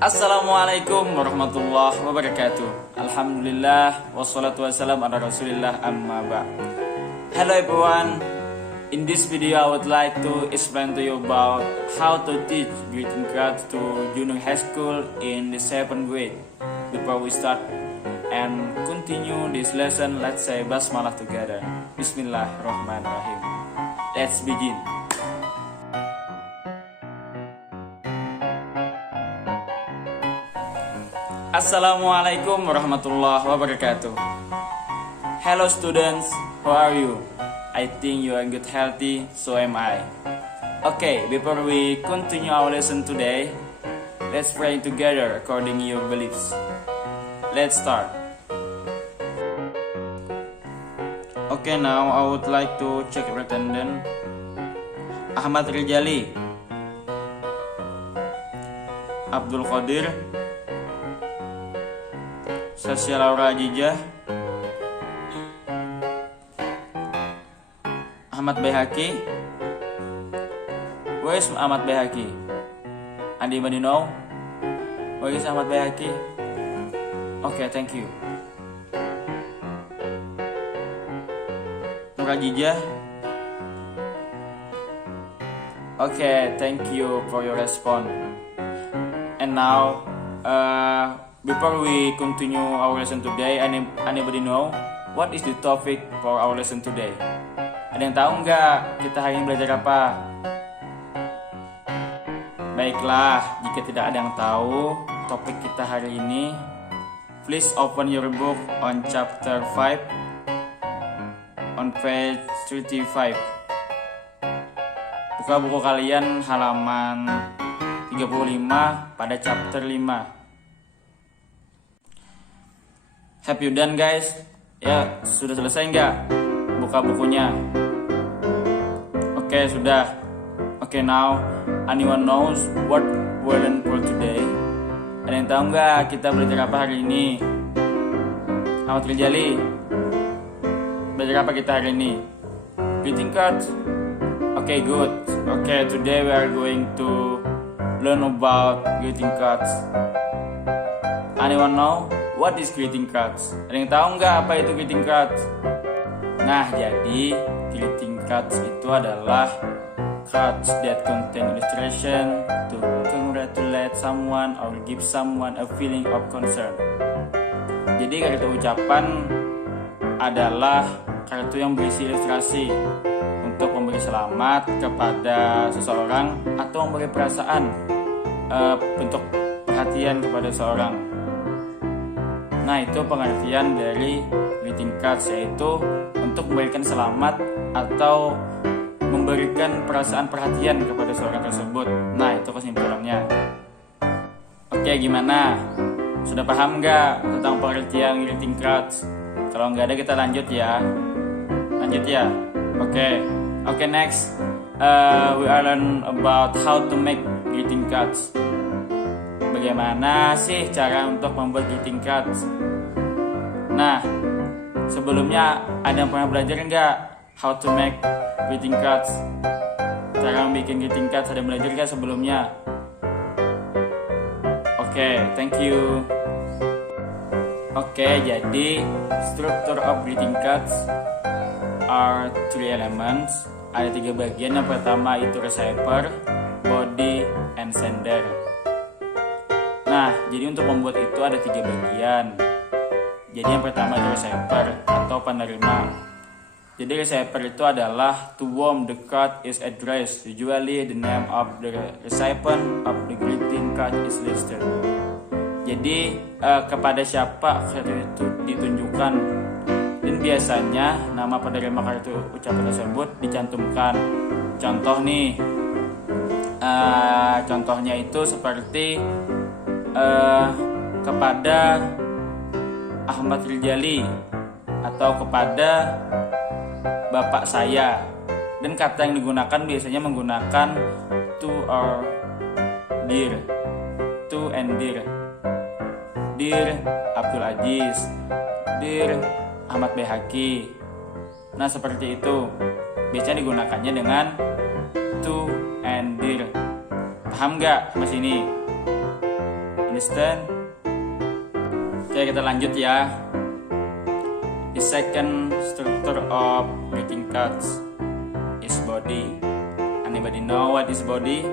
Assalamualaikum warahmatullahi wabarakatuh. Alhamdulillah wassalatu wassalamu ala rasulillah amma ba'd. Hello everyone. In this video I would like to explain to you about how to teach greeting cards to junior high school in the 7th grade. Before we start and continue this lesson, let's say basmalah together. Bismillahirrahmanirrahim. Let's begin. Assalamualaikum warahmatullahi wabarakatuh. Hello students, how are you? I think you are good, healthy, so am I. Okay, before we continue our lesson today, let's pray together according to your beliefs. Let's start. Okay, now I would like to check your attendance. Ahmad Rijali, Abdul Qadir, Sasya Laura Ajijah, Ahmad Bayhaki. Where is Ahmad Bayhaki? Anybody know? Where is Ahmad Bayhaki? Okay, thank you. Nur Ajijah. Okay, thank you for your response. And now, before we continue our lesson today, anybody know what is the topic for our lesson today? Ada yang tahu nggak kita hari ini belajar apa? Baiklah, jika tidak ada yang tahu topik kita hari ini, please open your book on chapter 5 on page 35. Buka buku kalian halaman 35 pada chapter 5. Have you done guys? Ya, sudah selesai nggak buka bukunya? Oke, sudah. Oke, now anyone knows what we learn for today? Ada yang tahu nggak kita belajar apa hari ini? Ahmad Rijali, belajar apa kita hari ini? Greeting cards. Okay, good. Okay, today we are going to learn about greeting cards. Anyone know? What is greeting cards? Ada yang tahu nggak apa itu greeting cards? Nah, jadi greeting cards itu adalah cards that contain illustration to congratulate someone or give someone a feeling of concern. Jadi kartu ucapan adalah kartu yang berisi ilustrasi untuk memberi selamat kepada seseorang atau memberi perasaan bentuk perhatian kepada seseorang. Nah, itu pengertian dari greeting cards, yaitu untuk memberikan selamat atau memberikan perasaan perhatian kepada seorang tersebut. Nah, itu kesimpulannya. Oke, gimana? Sudah paham nggak tentang pengertian greeting cards? Kalau nggak ada, kita lanjut ya. Lanjut ya. Oke, next. We are learn about how to make greeting cards. Bagaimana sih cara untuk membuat greeting cards? Nah, sebelumnya ada yang pernah belajar nggak how to make greeting cards? Cara membuat greeting cards ada yang belajar nggak sebelumnya? Oke, thank you. Oke, jadi structure of greeting cards are 3 elements. Ada 3 bagian. Yang pertama itu receiver, body, and sender. Nah, jadi untuk membuat itu ada 3 bagian. Jadi yang pertama itu receiver atau penerima. Jadi receiver itu adalah to whom the card is addressed. Usually the name of the recipient of the greeting card is listed. Jadi kepada siapa kartu itu ditunjukkan, dan biasanya nama penerima kartu ucapan tersebut dicantumkan. Contoh nih, contohnya itu seperti kepada Ahmad Rijali atau kepada bapak saya. Dan kata yang digunakan biasanya menggunakan to or dear, to and dear. Dear Abdul Aziz, dear Ahmad Bayhaki. Nah, seperti itu. Biasanya digunakannya dengan to and dear. Paham nggak mas ini? Ini Understand? Oke, kita lanjut ya. The second structure of greeting cards is body. Anybody know what is body?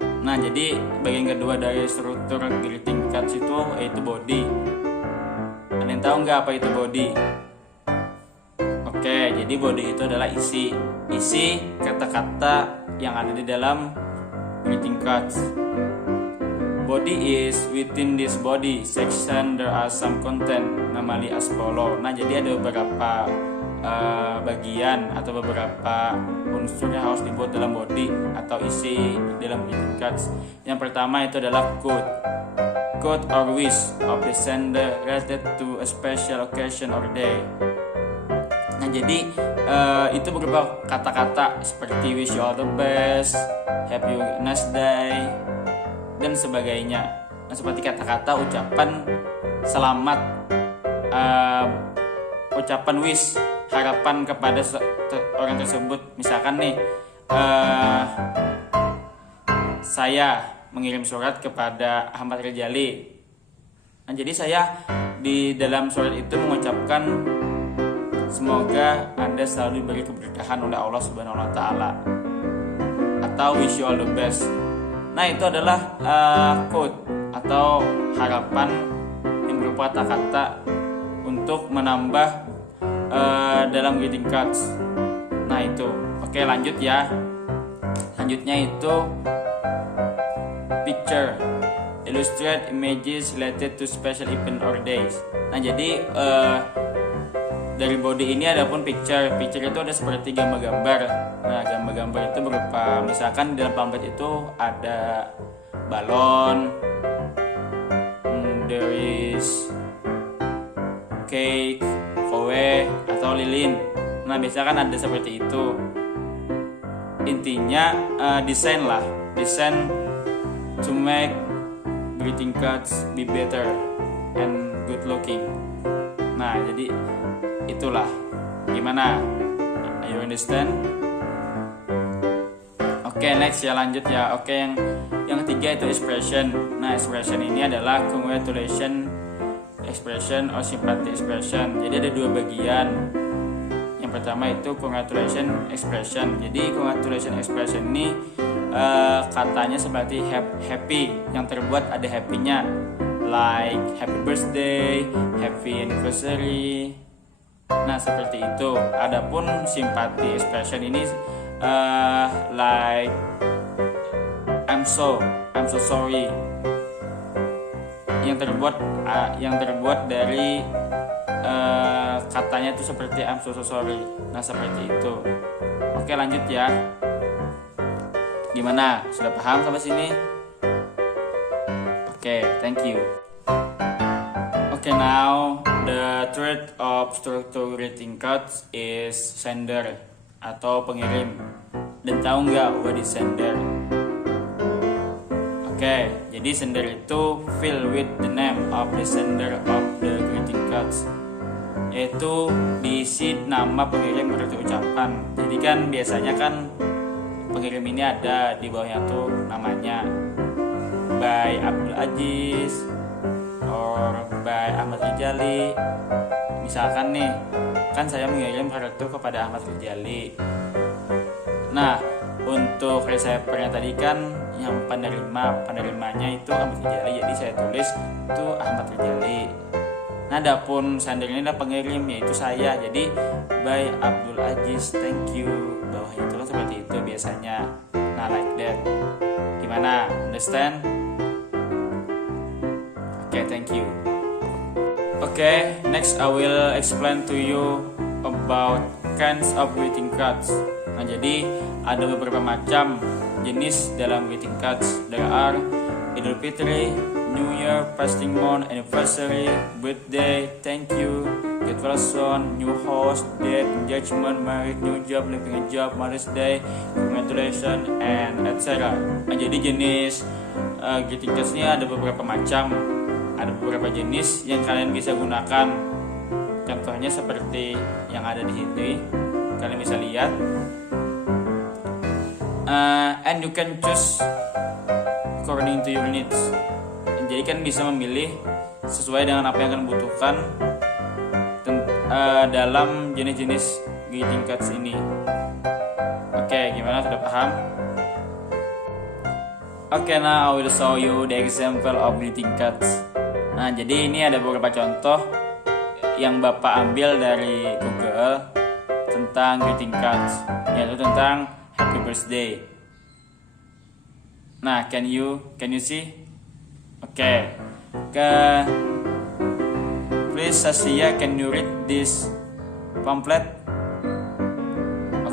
Nah, jadi bagian kedua dari struktur greeting cards itu yaitu body. Ada yang tahu nggak apa itu body? Oke, jadi body itu adalah isi kata-kata yang ada di dalam greeting cards. Body is within this body section there are some content normally as follow. Nah, jadi ada beberapa bagian atau beberapa unsur yang harus dibuat dalam body atau isi dalam greeting cards. Yang pertama itu adalah quote or wish of the sender related to a special occasion or day. Nah, jadi itu berupa kata-kata seperti wish you all the best, happy nice day, dan sebagainya. Nah, seperti kata-kata ucapan selamat, ucapan wish, harapan kepada orang tersebut. Misalkan nih, saya mengirim surat kepada Ahmad Rizali. Nah, jadi saya di dalam surat itu mengucapkan semoga Anda selalu diberi keberkahan oleh Allah Subhanahu wa taala, atau wish you all the best. Nah, itu adalah quote atau harapan yang berupa kata-kata untuk menambah dalam greeting cards. Nah, itu. Oke, lanjut ya. Selanjutnya itu picture, illustrate images related to special event or days. Nah, jadi dari body ini ada pun picture. Picture itu ada seperti gambar-gambar. Nah, gambar-gambar itu berupa, misalkan di dalam pamflet itu ada balon, there is cake, kowe, atau lilin. Nah, biasanya kan ada seperti itu. Intinya desain to make greeting cards be better and good looking. Nah, jadi itulah. Gimana? You understand? Oke, next ya, lanjut ya. Oke, yang ketiga itu expression. Nah, expression ini adalah congratulation expression or sympathy expression. Jadi ada dua bagian. Yang pertama itu congratulation expression. Jadi congratulation expression ini katanya seperti happy, yang terbuat ada happy-nya, like happy birthday, happy anniversary. Nah, seperti itu. Adapun sympathy expression ini like I'm so sorry, yang terbuat dari katanya itu seperti I'm so sorry. Nah, seperti itu. Oke, lanjut ya. Gimana? Sudah paham sampai sini? Oke, thank you. Okay, now the third of structure greeting cards is sender atau pengirim. Dan tahu nggak what is sender? Oke, jadi sender itu fill with the name of the sender of the greeting cards, yaitu diisi nama pengirim berarti ucapan. Jadi kan biasanya kan pengirim ini ada di bawahnya tuh namanya by Abdul Aziz or by Ahmad Rizali. Misalkan nih, kan saya mengirim surat itu kepada Ahmad Rizali. Nah, untuk receiver-nya tadi kan yang penerimanya itu Ahmad Rizali, jadi saya tulis itu Ahmad Rizali. Nah, adapun sender ini adalah pengirim, yaitu saya. Jadi by Abdul Aziz, thank you. Bawah itu kan seperti itu biasanya. Nah, like that. Gimana? Understand? Okay, thank you. Okay, next I will explain to you about kinds of greeting cards. Nah, jadi ada beberapa macam jenis dalam greeting cards. There are Idul Fitri, New Year, fasting month, anniversary, birthday, thank you, get well soon, new house, death, engagement, married, new job, leaving a job, Mother's Day, congratulations, and etc. Nah, jadi jenis greeting cards ini ada beberapa macam, ada beberapa jenis yang kalian bisa gunakan. Contohnya seperti yang ada di sini, kalian bisa lihat. And you can choose according to your needs. Jadi kan bisa memilih sesuai dengan apa yang kalian butuhkan dalam jenis-jenis greeting cards ini. Oke, gimana, sudah paham? Oke, now I will show you the example of greeting cards. Nah, jadi ini ada beberapa contoh yang Bapak ambil dari Google tentang greeting cards, yaitu tentang happy birthday. Nah, can you see? Oke. Please Saskia, can you read this pamphlet?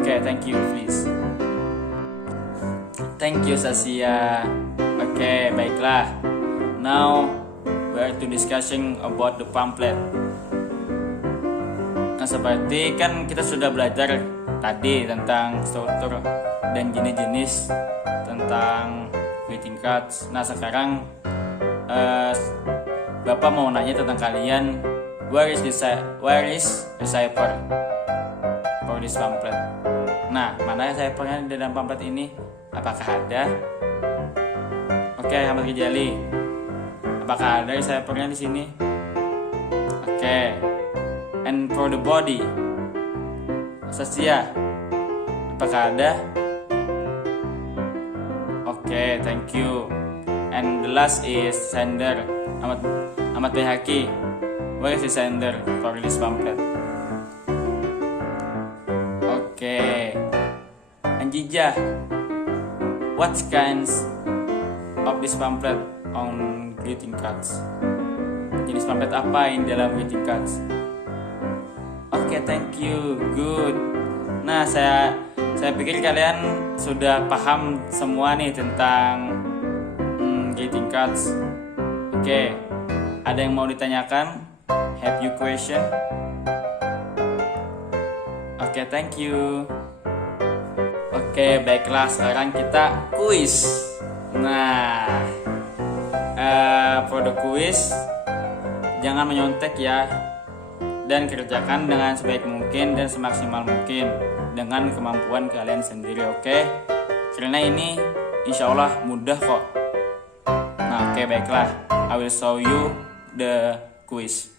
Okay, thank you, please. Thank you, Saskia. Okay, baiklah. Now we are to discussing about the pamphlet. Nah, seperti kan kita sudah belajar tadi tentang struktur dan jenis-jenis tentang greeting cards. Nah, sekarang Bapak mau nanya tentang kalian, where is the cipher for this pamphlet? Nah, mana ciphernya di dalam pamphlet ini? Apakah ada? Oke, Ahmad Rijali, apakah ada ciphernya di sini? Oke. And for the body, Saskia, apakah ada? Oke, thank you. And the last is sender, Ahmad Behaki. Where is the sender for this pamphlet? Okay. Anjija, what kinds of this pamphlet on greeting cards? Jenis pamphlet apa yang dalam greeting cards? Okay, thank you. Good. Nah, saya pikir kalian sudah paham semua nih tentang greeting cards. Oke, ada yang mau ditanyakan? Have you question? Oke, thank you. Oke, baiklah, sekarang kita kuis. Nah, for the quiz, jangan menyontek ya, dan kerjakan dengan sebaik mungkin dan semaksimal mungkin dengan kemampuan kalian sendiri, oke? Karena ini insya Allah mudah kok. Nah, oke, baiklah, I will show you the quiz.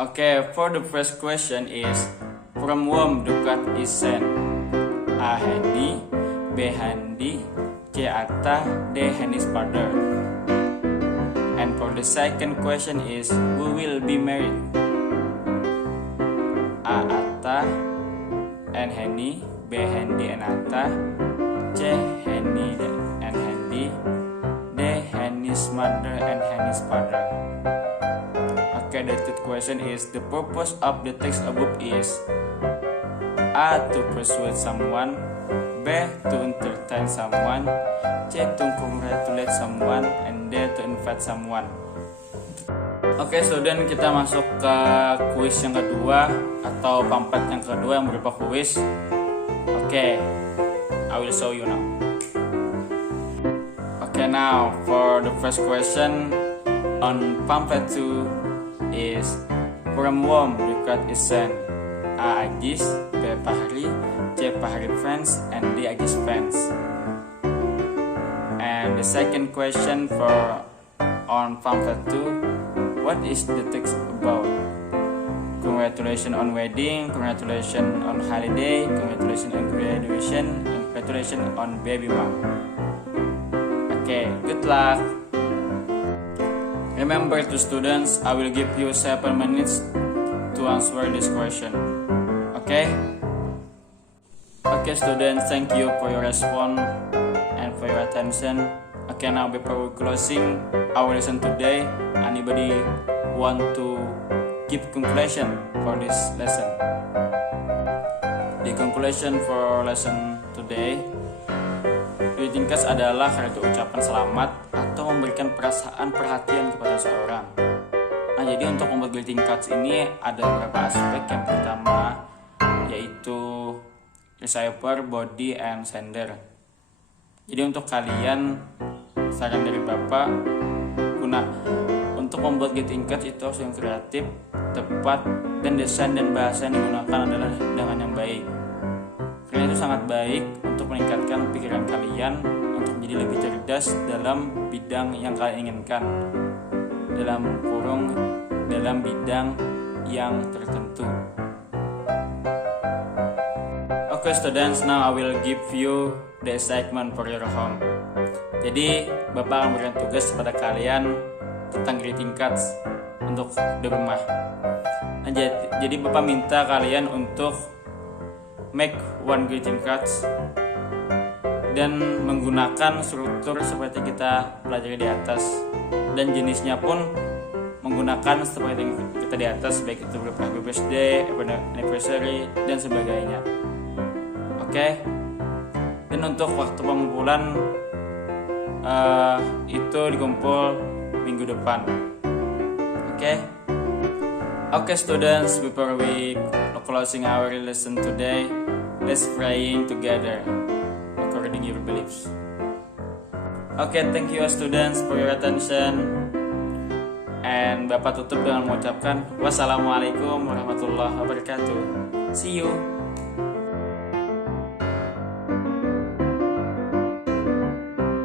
Okay, for the first question is, from whom the card is sent? A. Hendy, B. Handy, C. Atta, D. Hendy's father. And for the second question is, who will be married? A. Atta and Hendy, B. Handy and Atta, C. Hendy and Handy, D. Hendy's mother and Hendy's father. Okay, the third question is, the purpose of the text above is A. To persuade someone, B. To entertain someone, C. To congratulate someone, and D. To invite someone. Oke, student, kita masuk ke kuis yang kedua atau pamphlet yang kedua yang berupa kuis. Oke, I will show you now. Okay, now for the first question on pamphlet 2 is, from whom the card is sent? A. Agis, B. Fahri, C. Fahri friends, and D. Agis friends. And the second question for on pamphlet 2, what is the text about? Congratulations on wedding, congratulations on holiday, congratulations on graduation, congratulations on baby mom. Okay, good luck. Remember to students, I will give you 7 minutes to answer this question. Okay? Okay, students, thank you for your response and for your attention. Okay, now before we closing our lesson today, anybody want to give conclusion for this lesson? The conclusion for lesson today, greeting cards adalah kartu ucapan selamat atau memberikan perasaan perhatian kepada seseorang. Nah, jadi untuk membuat greeting cards ini ada beberapa aspek. Yang pertama yaitu receiver, body, and sender. Jadi untuk kalian, saran dari Bapak, untuk membuat greeting cards itu harus yang kreatif, tepat, dan desain dan bahasa yang digunakan adalah dengan yang baik. Karena itu sangat baik untuk meningkatkan pikiran kalian untuk menjadi lebih cerdas dalam bidang yang kalian inginkan, dalam bidang yang tertentu. Okay students, now I will give you the assignment for your home. Jadi Bapak akan memberikan tugas kepada kalian tentang greeting cards untuk di rumah. Nah, jadi Bapak minta kalian untuk make one greeting cards dan menggunakan struktur seperti kita pelajari di atas, dan jenisnya pun menggunakan seperti kita di atas, baik itu berupa happy birthday, anniversary, dan sebagainya. Oke. Dan untuk waktu pengumpulan itu dikumpul minggu depan. Oke students, before we closing our lesson today, let's praying together according your beliefs. Thank you students for your attention. And Bapak tutup dengan mengucapkan wassalamualaikum warahmatullahi wabarakatuh. See you.